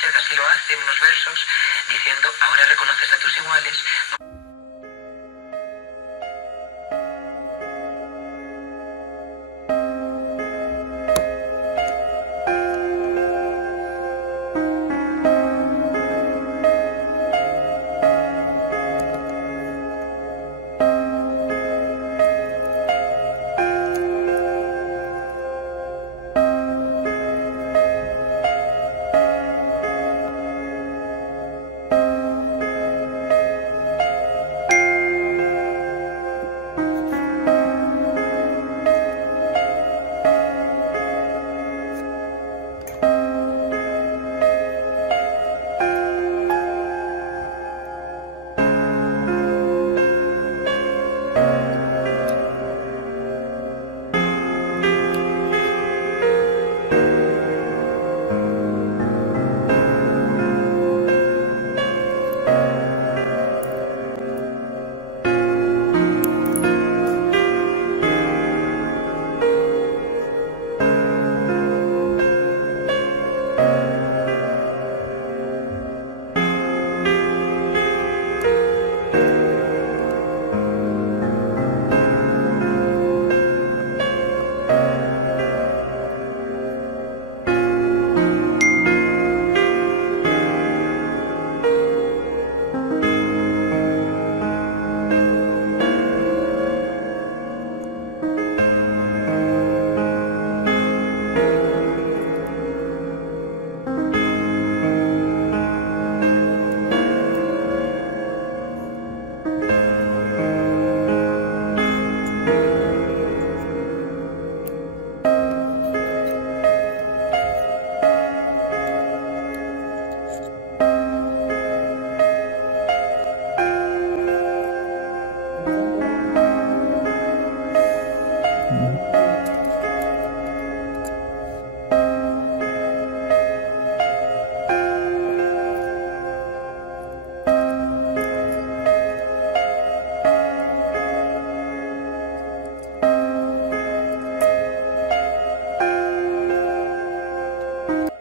Sánchez así lo hace en unos versos, diciendo, ahora reconoces a tus iguales.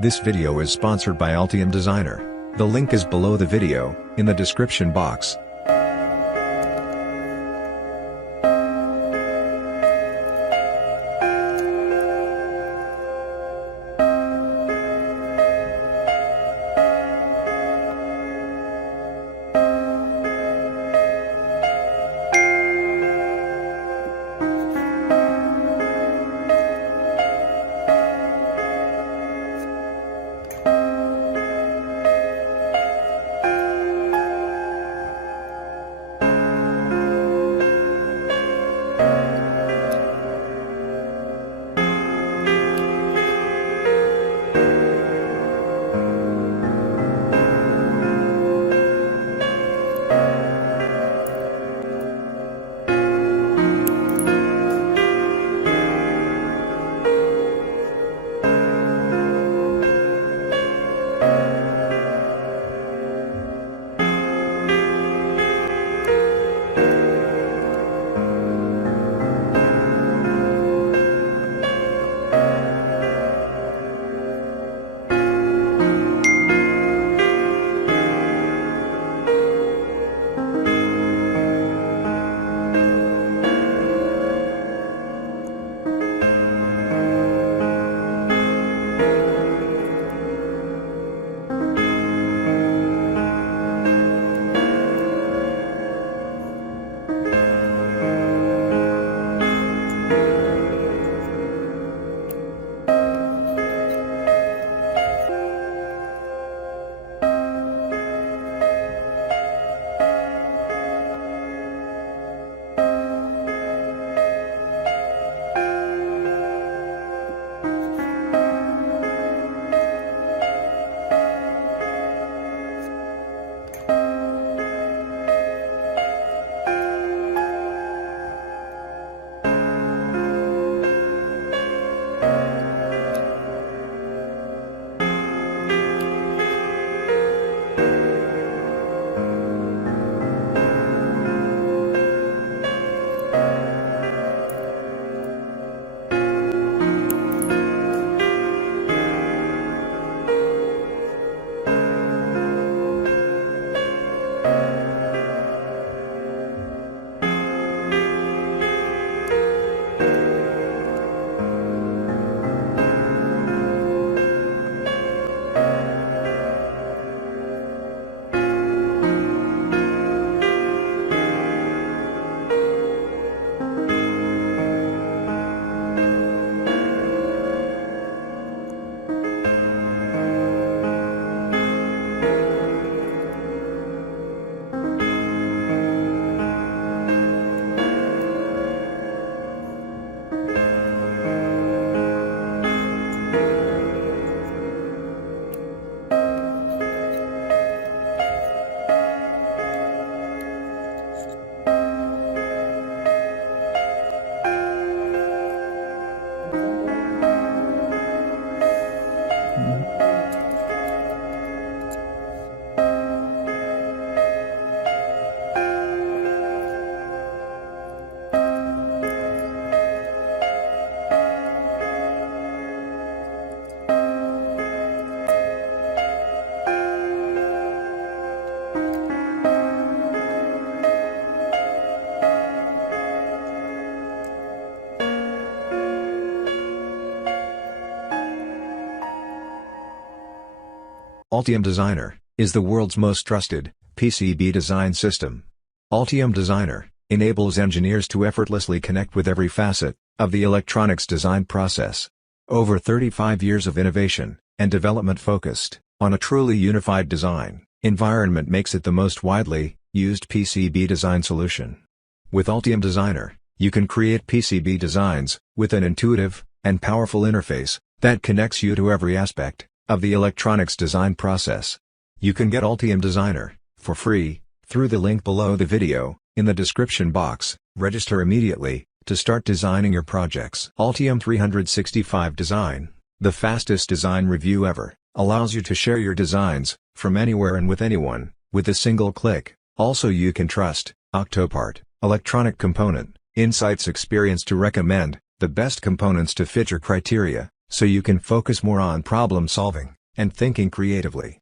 This video is sponsored by Altium Designer. The link is below the video, in the description box. Altium Designer is the world's most trusted PCB design system. Altium Designer enables engineers to effortlessly connect with every facet of the electronics design process. Over 35 years of innovation and development focused on a truly unified design environment makes it the most widely used PCB design solution. With Altium Designer, you can create PCB designs with an intuitive and powerful interface that connects you to every aspect of the electronics design process. You can get Altium Designer for free through the link below the video in the description box. Register immediately to start designing your projects. Altium 365 Design, the fastest design review ever, allows you to share your designs from anywhere and with anyone with a single click. Also, you can trust Octopart Electronic Component Insights experience to recommend the best components to fit your criteria, so you can focus more on problem solving and thinking creatively.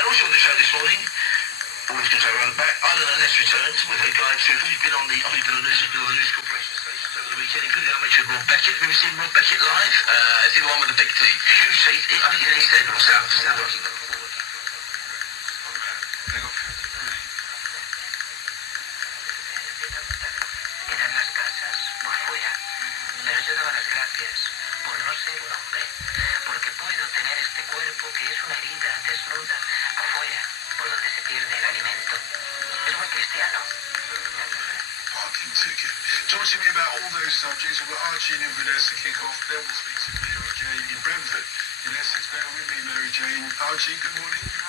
And also on the show this morning, always good to have around back, Island and Ness returns with her guide to who's been on the news corporation stations over the weekend, including our Richard Rob Beckett. Have you ever seen Rob Beckett live? Is he the one with the big teeth? Huge teeth. I think he's in East End or South working. Eran las casas por fuera, pero yo daba las ser un hombre, porque puedo tener este cuerpo que es una herida desnuda afuera, por donde se pierde el alimento. Es muy cristiano. Parking ticket. Talk to me about all those subjects. We've got Archie and Inverness to kick off. Then we'll speak to Mary Jane in Brentford in Essex. Bear with me, Mary Jane. Archie, good morning.